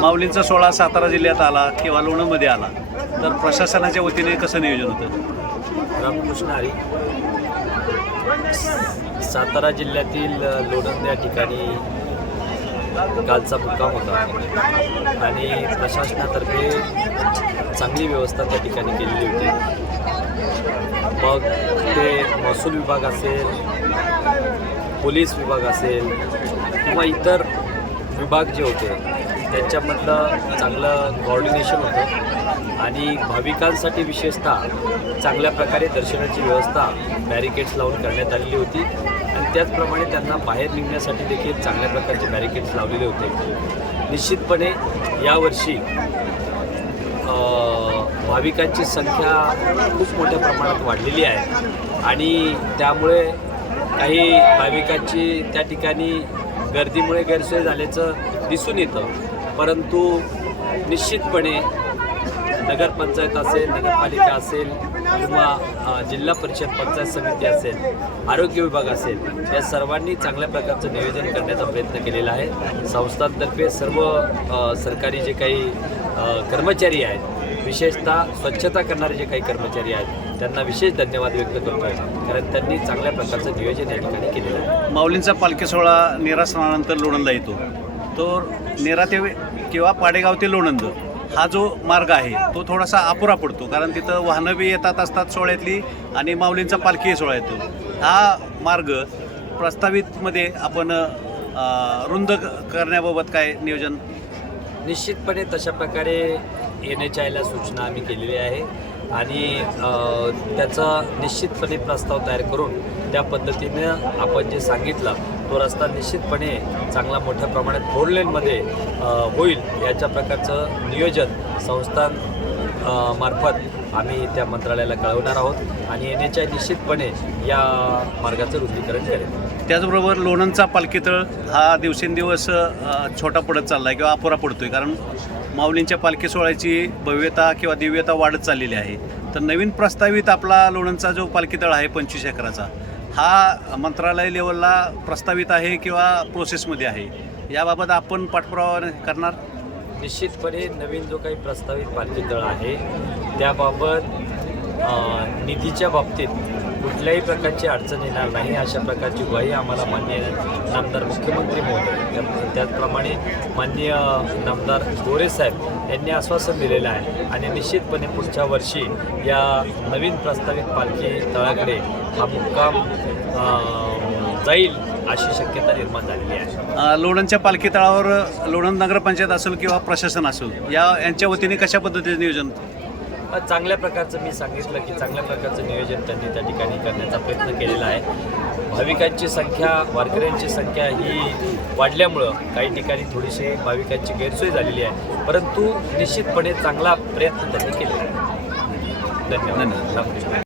माऊलींचा सोहळा सातारा जिल्ह्यात आला किंवा लोणंदमध्ये आला तर प्रशासनाच्या वतीने कसं नियोजन होतं? रामकृष्ण हरी. सातारा जिल्ह्यातील लोणंद या ठिकाणी कालचा मुक्काम होता आणि प्रशासनातर्फे चांगली व्यवस्था त्या ठिकाणी केलेली होती. मग ते महसूल विभाग असेल, पोलीस विभाग असेल किंवा इतर विभाग जे होते त्यांच्यामधलं चांगलं कोऑर्डिनेशन होतं आणि भाविकांसाठी विशेषतः चांगल्या प्रकारे दर्शनाची व्यवस्था बॅरिकेड्स लावून करण्यात आलेली होती आणि त्याचप्रमाणे त्यांना बाहेर निघण्यासाठी देखील चांगल्या प्रकारचे बॅरिकेड्स लावलेले होते. निश्चितपणे यावर्षी भाविकांची संख्या खूप मोठ्या प्रमाणात वाढलेली आहे आणि त्यामुळे काही भाविकांची त्या ठिकाणी गर्दीमुळे गैरसोय झाल्याचं दिसून येतं. परंतु निश्चितपणे नगरपंचायत असेल, नगरपालिका असेल किंवा जिल्हा परिषद पंचायत समिती असेल, आरोग्य विभाग असेल, या सर्वांनी चांगल्या प्रकारचं नियोजन करण्याचा प्रयत्न केलेला आहे. संस्थांतर्फे सर्व सरकारी जे काही कर्मचारी आहेत, विशेषतः स्वच्छता करणारे जे काही कर्मचारी आहेत त्यांना विशेष धन्यवाद व्यक्त करतो आहे, कारण त्यांनी चांगल्या प्रकारचं नियोजन या ठिकाणी केलेलं आहे. माऊलींचा पालखी सोहळा निरासनानंतर लोणंदला येतो, तो नेरा ते किंवा पाडेगाव ते लोणंद हा जो मार्ग आहे तो थोडासा अपुरा पडतो, कारण तिथं वाहनं बी येतात असतात सोहळ्यातली आणि माऊलींचा पालखी सोहळा येतो. हा मार्ग प्रस्तावितमध्ये आपण रुंद करण्याबाबत काय नियोजन? निश्चितपणे तशा प्रकारे NHIला सूचना आम्ही केलेली आहे आणि त्याचा निश्चितपणे प्रस्ताव तयार करून त्या पद्धतीनं आपण जे सांगितलं तो रस्ता निश्चितपणे चांगला मोठ्या प्रमाणात 4 लेनमध्ये होईल याच्या प्रकारचं नियोजन संस्थांमार्फत आम्ही त्या मंत्रालयाला कळवणार आहोत आणि NHI निश्चितपणे या मार्गाचं रुंदीकरण करेल. त्याचबरोबर लोणंदचा पालखीतळ हा दिवसेंदिवस छोटा पडत चालला आहे किंवा अपुरा पडतो आहे, कारण माऊलींच्या पालखी सोहळ्याची भव्यता किंवा दिव्यता वाढत चाललेली आहे. तर नवीन प्रस्तावित आपला लोणंदचा जो पालखीतळ आहे 25 एकराचा, हा मंत्रालय लेवलला प्रस्तावित आहे किंवा प्रोसेसमध्ये आहे, याबाबत आपण पाठपुरावा करणार? निश्चितपणे नवीन जो काही प्रस्तावित पालखीतळ आहे त्याबाबत निधीच्या बाबतीत कुठल्याही प्रकारची अडचण येणार नाही अशा प्रकारची ग्वाही आम्हाला माननीय नामदार मुख्यमंत्री महोदय, त्याचप्रमाणे माननीय नामदार गोरे साहेब यांनी आश्वासन दिलेलं आहे आणि निश्चितपणे पुढच्या वर्षी या नवीन प्रस्तावित पालखी तळाकडे हा मुक्काम जाईल अशी शक्यता निर्माण झालेली आहे. लोणंदच्या पालखी तळावर लोणंद नगरपंचायत असेल किंवा प्रशासन असेल यांच्या वतीने कशा पद्धतीने नियोजन? चांगल्या प्रकारचं मी सांगितलं की चांगल्या प्रकारचं नियोजन त्यांनी त्या ठिकाणी करण्याचा प्रयत्न केलेला आहे. भाविकांची संख्या, वारकऱ्यांची संख्या ही वाढल्यामुळं काही ठिकाणी थोडीशी भाविकांची गैरसोय झालेली आहे, परंतु निश्चितपणे चांगला प्रयत्न त्यांनी केलेला आहे. धन्यवाद.